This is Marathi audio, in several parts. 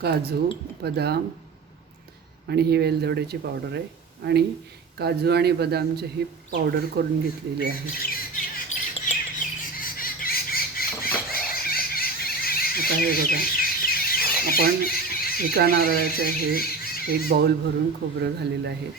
काजू, बदाम आणि ही वेलदोड्याची पावडर आहे आणि काजू आणि बदामची ही पावडर करून घेतलेली आहे। आता हे बघा, आपण एका नारळाचं हे एक बाउल भरून खोबरं झालेलं आहे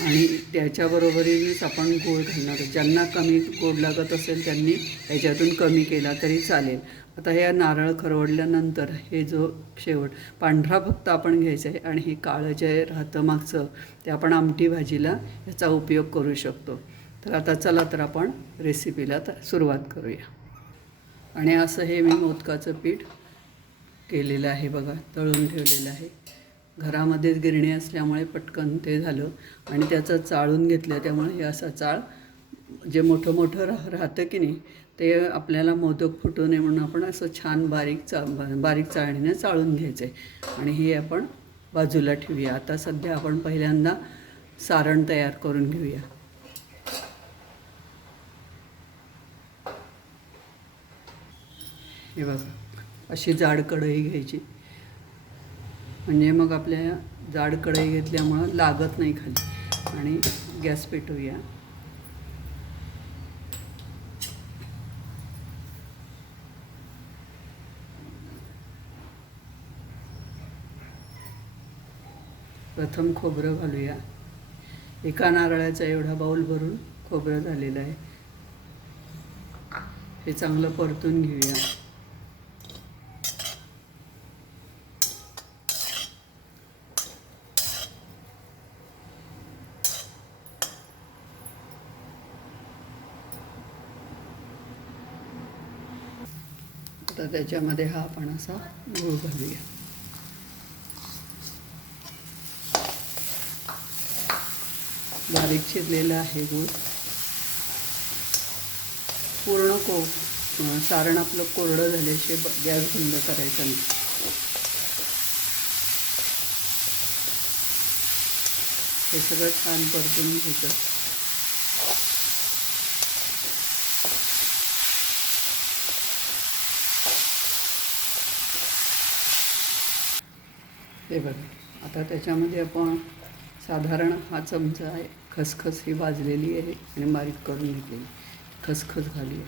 आणि त्याच्याबरोबरीनेच आपण गोड घालणार आहे। ज्यांना कमी गोड लागत असेल त्यांनी याच्यातून कमी केला तरी चालेल। आता हे नारळ खरवडल्यानंतर हे जो शेवट पांढरा फक्त आपण घ्यायचा आहे आणि हे काळं जे राहतं मागचं ते आपण आमटी भाजीला याचा उपयोग करू शकतो। तर आता चला तर आपण रेसिपीला सुरुवात करूया। आणि असं हे मी मोदकाचं पीठ केलेलं आहे बघा, तळून ठेवलेलं आहे। घरामध्येच गिरणी असल्यामुळे पटकन ते झालं आणि त्याचं चाळून घेतलं, त्यामुळे हे असा चाळ जे मोठं मोठं राहतं की नाही ते आपल्याला मोदक फुटू नये म्हणून आपण असं छान बारीक चाळणीने चाळून घ्यायचं आहे आणि हे आपण बाजूला ठेवूया। आता सध्या आपण पहिल्यांदा सारण तयार करून घेऊया। हे बघा, अशी जाड कढई घ्यायची, म्हणजे मग आपल्या जाड कढई घेतल्यामुळं लागत नाही खाली। आणि गॅस पेटवूया। प्रथम खोबरं घालूया। एका नारळाचा एवढा बाउल भरून खोबरं झालेलं आहे, हे चांगलं परतून घेऊया। आता त्याच्यामध्ये हा आपण असा गूळ घालूया। बारीक चिरलेला आहे गूळ। पूर्ण सारण आपलं कोरडं झाल्याशिवाय गॅस बंद करायचा नाही। हे सगळं छान परतून घ्यायचं। हे बघा, आता त्याच्यामध्ये आपण साधारण हा चमचा आहे खसखस ही भाजलेली आहे आणि बारीक करून घेतलेली खसखस घालूया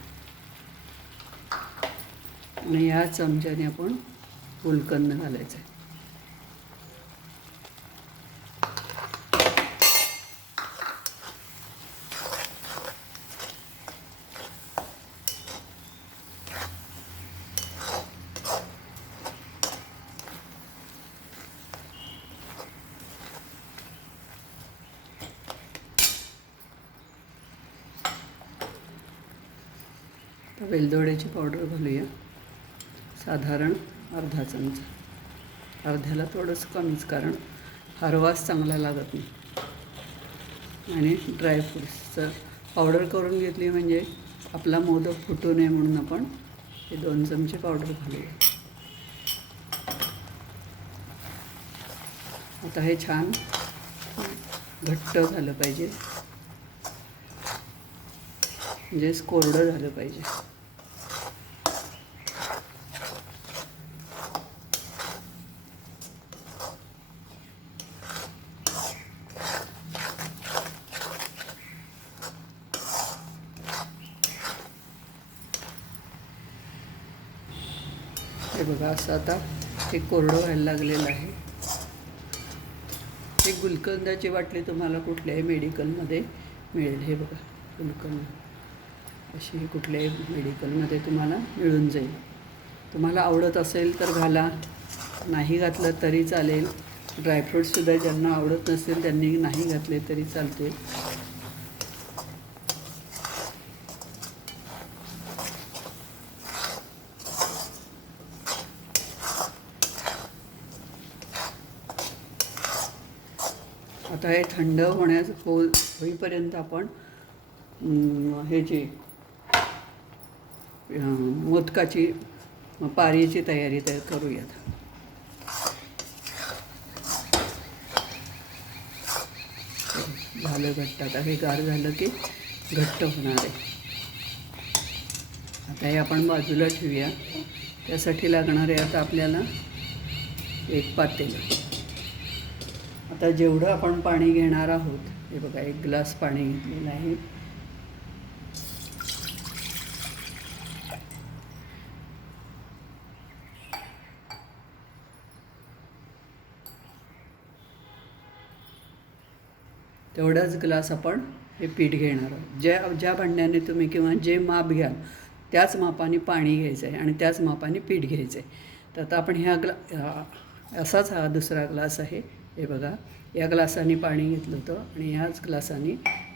आणि या चमच्याने आपण गुलकंद घालायचं आहे। वेलदोड्याची पावडर घालूया, साधारण अर्धा चमचा, अर्ध्याला थोडंसं कमीच, कारण हरवास चांगला लागत नाही। आणि ड्रायफ्रूट्सचं पावडर करून घेतली म्हणजे आपला मोदक फुटू नये म्हणून आपण हे 2 चमचे पावडर घालूया। आता हे छान घट्ट झालं पाहिजे, म्हणजे कोरडं झालं पाहिजे। हे बघा, असं आता हे कोरडं व्हायला लागलेलं आहे। हे गुलकंदाची बाटली तुम्हाला कुठल्याही मेडिकलमध्ये मिळेल। हे बघा, गुलकंद अशी कुठल्याही मेडिकलमध्ये तुम्हाला मिळून जाईल। तुम्हाला आवडत असेल तर घाला, नाही घातलं तरी चालेल। ड्रायफ्रूटसुद्धा ज्यांना आवडत नसेल त्यांनी नाही घातले तरी चालते। आता हे थंड होईपर्यंत आपण हे जे मोदकाची पारीची तयारी करूयात। झालं घट्ट, आता हे गार झालं की घट्ट होणार आहे। आता हे आपण बाजूला ठेवूया। त्यासाठी लागणारे आता आपल्याला एक पातेलं. आता जेवढं आपण पाणी घेणार आहोत, हे बघा 1 ग्लास पाणी घेतलेलं आहे. तेवढाच ग्लास आपण हे पीठ घेणार आहोत. ज्या भांड्याने तुम्ही किंवा जे माप घ्याल त्याच मापाने पाणी घ्यायचं आहे आणि त्याच मापाने पीठ घ्यायचं आहे. तर आता आपण असाच हा दुसरा ग्लास आहे. हे बघा, या ग्लासाने पाणी घेतलं होतं आणि ह्याच ग्लासाने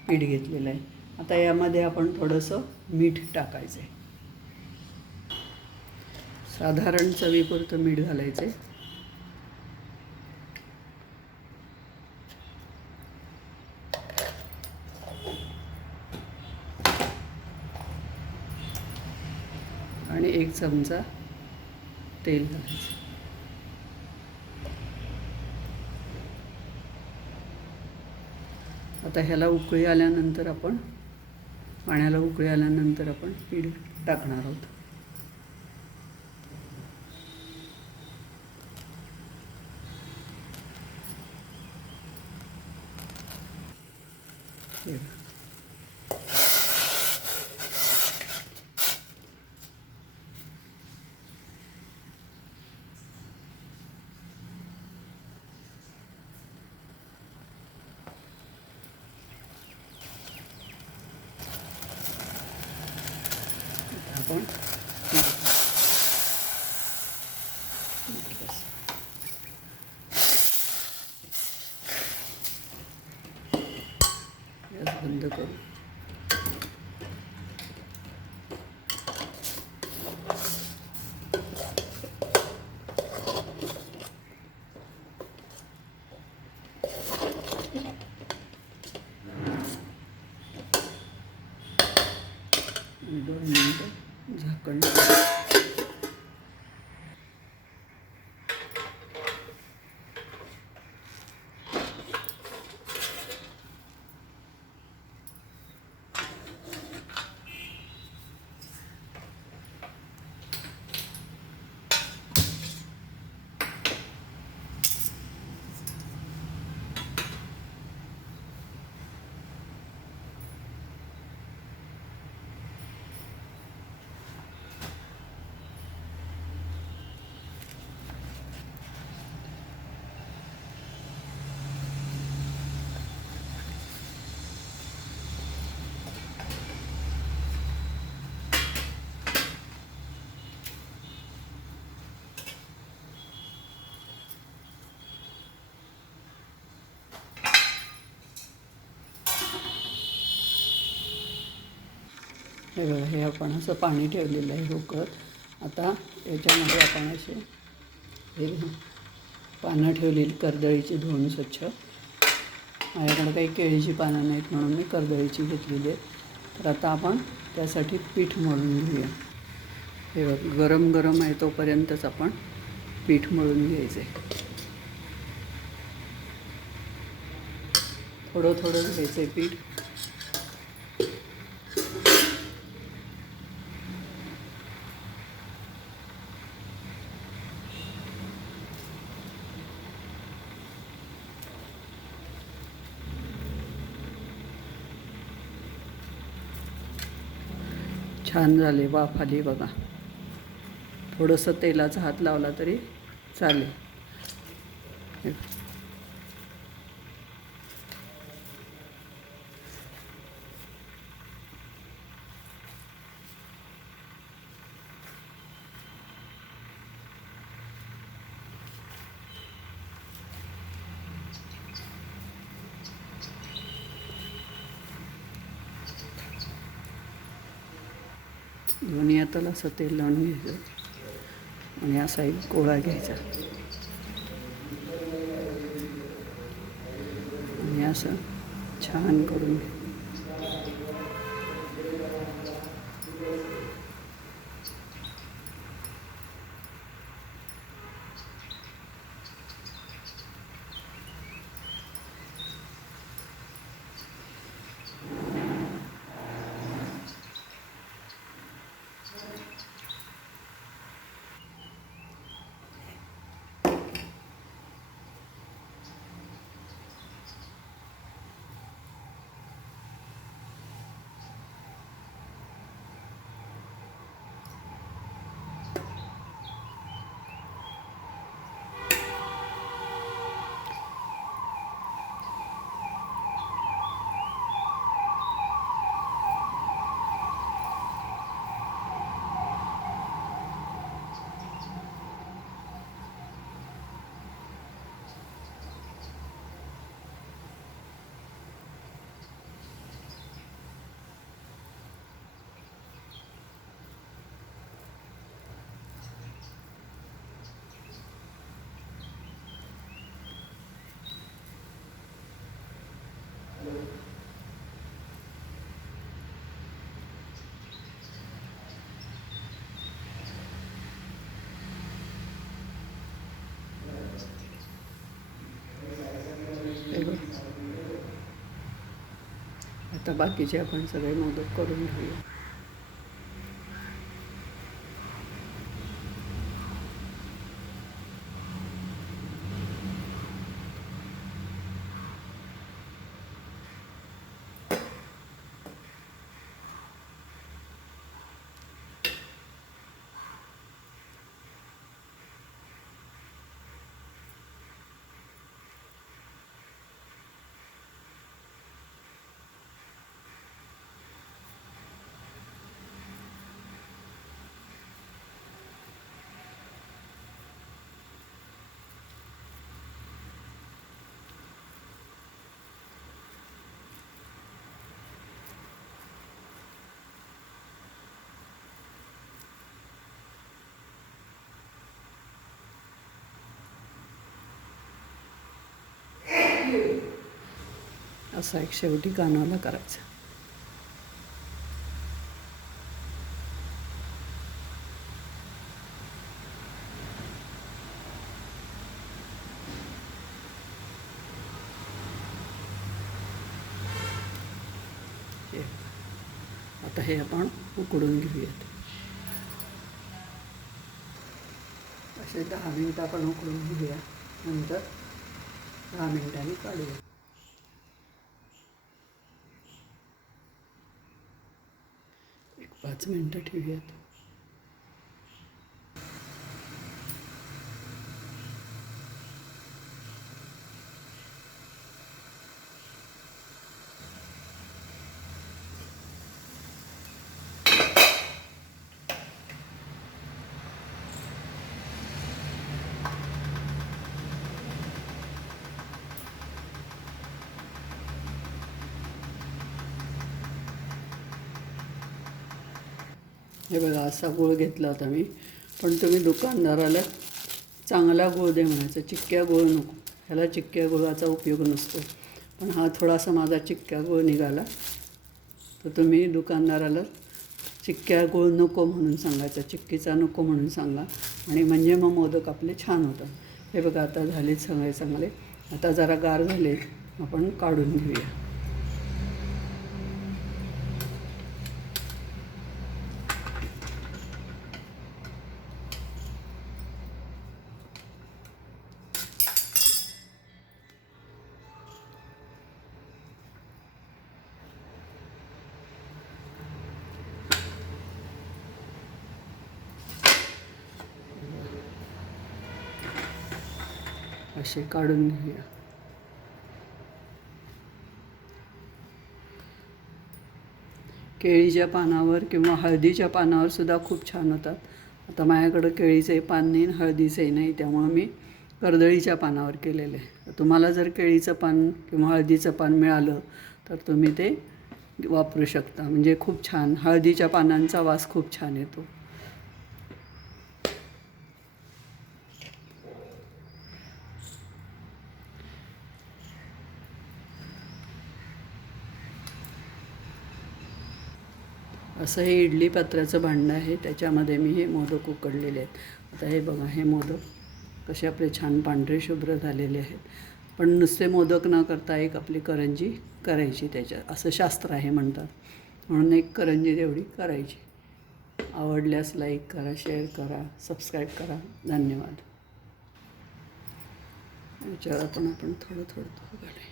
पीठ घेतलेलं आहे. आता यामध्ये आपण थोडंसं मीठ टाकायचं आहे. साधारण चवीपुरतं मीठ घालायचं आहे. आणि 1 चमचा तेल घालायचं. आता ह्याला उकळी आल्यानंतर पाण्याला उकळी आल्यानंतर आपण पीठ टाकणार आहोत. आपण गॅस बंद करू. दोन मिनिटं झाकण. हे बघा, हे आपण असं पाणी ठेवलेलं आहे उकळत. आता याच्यामध्ये आपण असे हे पानं ठेवलेली कर्दळीची धुवून स्वच्छ. माझ्याकडे काही केळीची पानं नाहीत म्हणून मी कर्दळीची घेतलेली आहेत. तर आता आपण त्यासाठी पीठ मळून घेऊया. हे बघा, गरम गरम आहे तोपर्यंतच आपण पीठ मळून घ्यायचं आहे. थोडं थोडं घ्यायचं आहे पीठ. छान झाले, वाफ आली बघा. थोडंसं तेलाचा हात लावला तरी चालेल. दोन्ही हाताला असं तेल लावून घ्यायचं आणि असा एक गोळा घ्यायचा आणि असं छान करून घ्यायचं. आता बाकीचे आपण सगळे मोदक करून घेऊया. असा एक शेवटी कानाला करायचा. आता हे आपण उकडून घेऊयात. असे 10 मिनिटं आपण उकडून घेऊया. नंतर 10 मिनिटांनी काढूया. एक 5 मिनिटं ठेवूयात. हे बघा असा गूळ घेतला होता मी, पण तुम्ही दुकानदाराला चांगला गूळ दे म्हणायचं, चिक्क्या गूळ नको. ह्याला चिक्क्या गुळाचा उपयोग नसतो. पण हा थोडासा माझा चिक्क्या गूळ निघाला, तर तुम्ही दुकानदाराला चिक्क्या गूळ नको म्हणून सांगायचं, चिक्कीचा नको म्हणून सांगा, आणि म्हणजे मग मोदक आपले छान होतात. हे बघा आता झालेत सगळे चांगले. आता जरा गार झाले, आपण काढून घेऊया. असे काढून घेऊया. केळीच्या पानावर किंवा हळदीच्या पानावर सुद्धा खूप छान होतात. आता माझ्याकडं केळीचंही पान नाही, हळदीचंही नाही, त्यामुळं मी कर्दळीच्या पानावर केलेलं आहे. तुम्हाला जर केळीचं पान किंवा हळदीचं पान मिळालं तर तुम्ही ते वापरू शकता. म्हणजे खूप छान, हळदीच्या पानांचा वास खूप छान येतो. असं हे इडली पात्राचं भांडं आहे, त्याच्यामध्ये मी हे मोदक उकडलेले आहेत. आता हे बघा, हे मोदक कसे आपले छान पांढरे शुभ्र झालेले आहेत. पण नुसते मोदक न करता एक आपली करंजी करायची त्याच्यात, असं शास्त्र आहे म्हणतात. म्हणून एक करंजी तेवढी करायची. आवडल्यास लाईक करा, शेअर करा, सबस्क्राईब करा. धन्यवाद. याच्यावर आपण थोडं थोडं घालूया.